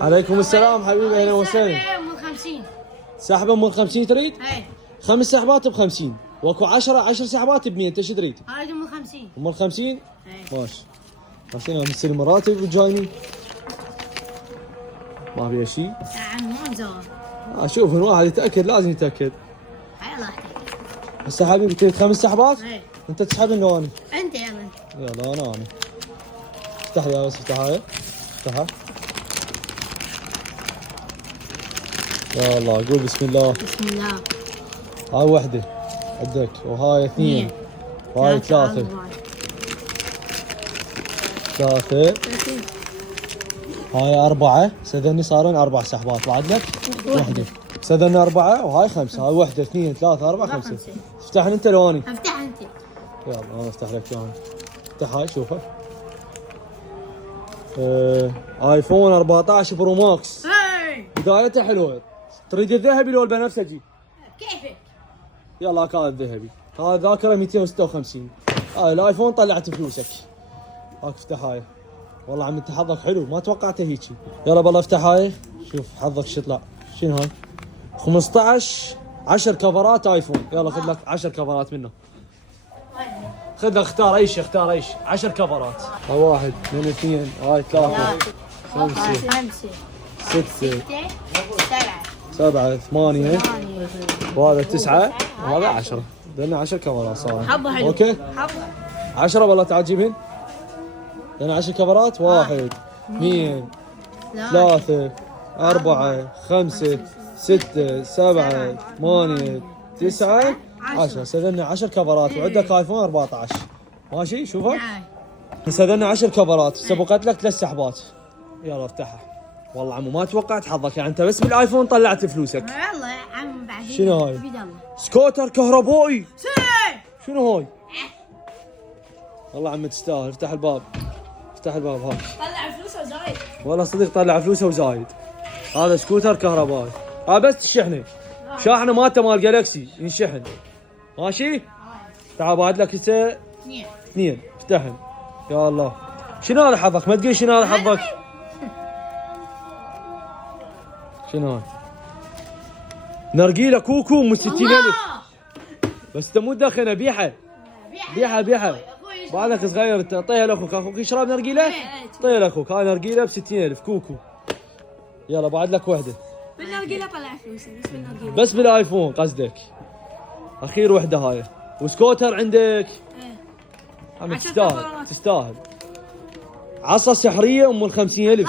عليكم السلام حبيبي، اهلا وسهلا. سحبة من 50. سحبه من 50 تريد؟ اي 5 سحبات ب 50، واكو 10 سحبات ب 100، انت ايش تريد؟ هذه من 50. هم ال 50؟ اي ماشي. عشان نستلم مراتب وجايني. ما فيها شيء؟ عم مو مزور. شوف الواحد يتاكد، لازم يتاكد. هاي الله يحتاج. هسه حبيبي تريد 5 سحبات؟ اي انت تسحب لو انا؟ انت يلا. يلا انا افتح لي بس، افتح هاي، افتحها. يا الله قول بسم الله. بسم الله. هاي وحده عندك، وهاي اثنين، وهاي ثلاثة. هاي 4، سذني صارن 4 سحبات، بعد لك وحده. سذني 4 وهاي 5، هاي وحده 2 3 4 5. تفتحن انت لو اني؟ افتح انت. يلا انا افتح لك اياها. افتح هاي شوفها. ايفون 14 برو ماكس، هاي بدايته حلوه. تريد الذهبي لو البنفسجي؟ كيفك؟ يلا هاك هذا الذهبي، هذا ذاكره 256. هاي الايفون طلعت فلوسك. هاك افتح هاي. والله عم انت حظك حلو، ما توقعته هيجي. يلا بالله افتح هاي، شوف حظك شو يطلع. شنو هاي؟ 15 10 كفرات ايفون. يلا خذ لك 10 كفرات منه. خذ لك، اختار اي شيء، اختار اي شيء. 10 كفرات. هاي 1 2 2 هاي 3 5 6 7 8 وهذا 9 وهذا 10. لنا 10 كفرات صار. حبه حلو. اوكي حبه 10 والله تعجبهن. لنا 10 كفرات. 1 2 3 4 5 6 7 8 9 10. سدلنا 10 كفرات وعندك ايفون 14. ماشي شوفها. سدلنا 10 كفرات، سبقت لك 3 سحبات. يلا افتحها. والله عمو ما توقعت حظك، يعني انت بس بالايفون طلعت فلوسك. والله يا عم بعدين. شنو هاي؟ بيد الله. سكوتر كهربائي. شنو هاي؟ والله عم تستاهل. افتح الباب، افتح الباب. هاي طلع فلوسه زايد. والله صدق طلع فلوسه وزايد. هذا سكوتر كهربائي، بس الشحنه شاحنه مالته مال جالكسي ينشحن. ماشي. تعال بعد لك هسه 2. افتحن. يا الله شنو هذا حظك؟ ما تقول شنو هذا حظك؟ شنو هذا؟ نرجيله كوكو من 60,000. بس انت مو تدخنها، بيعها بيعها. بعدك صغير انت، طيها لاخوك. اخوك يشرب نرجيله؟ طيها لاخوك. هاي نرجيله ب 60,000 كوكو. يلا بعد لك وحده. بالنرجيله طلع فلوسه بس بالنرجيله. بس بالايفون قصدك؟ اخير وحده هاي. وسكوتر عندك. عم تستاهل، تستاهل. عصا سحريه ام ال 50,000.